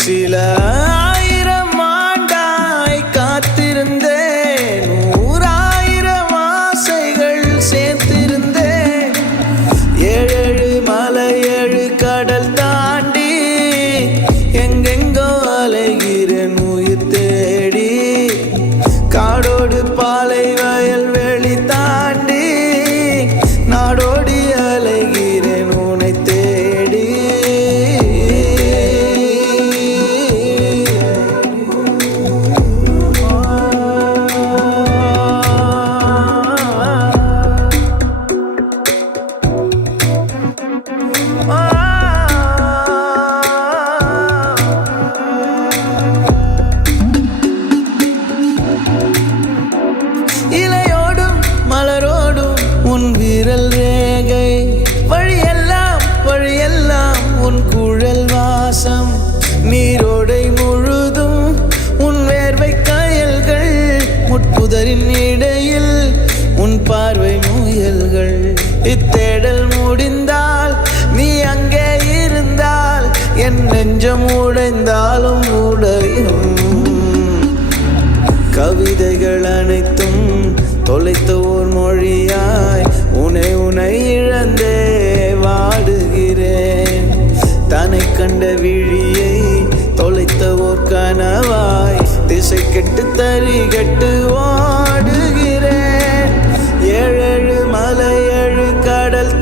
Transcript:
சில ஆயிரம் ஆண்டாய் காத்திருந்தேன், 100,000 ஆசைகள் சேர்த்திருந்தேன். 7 மலை 7 கடல் தாண்டி எங்கெங்கோ அலைகிறேன் உயிர் தேடி. காடோடு பாலை வயல் வெளி தாண்டி நாடோடி அலைகிறேன் உன்னை தேடி. இலையோடும் மலரோடும் உன் விரல் ரேகை, வழியெல்லாம் வழியெல்லாம் உன் குழல் வாசம். நீரோடை முழுதும் உன் வேர்வை காயல்கள், முட்புதரின் இடையில் உன் பார்வை முயல்கள். இத்தேடல் முடிந்தால் நீ அங்கே இருந்தால் என் நெஞ்சம் உடைந்தாலும் உடையும். கவிதைகள் அனைத்தும் தொலைத்த ஓர் மொழியாய் உனை உனை இழந்தே வாடுகிறேன். தன்னை கண்ட விழியை தொலைத்த ஓர் கனவாய் திசை கெட்டு தறி கெட்டு ஓடுகிறேன். 7 மலை 7 கடல்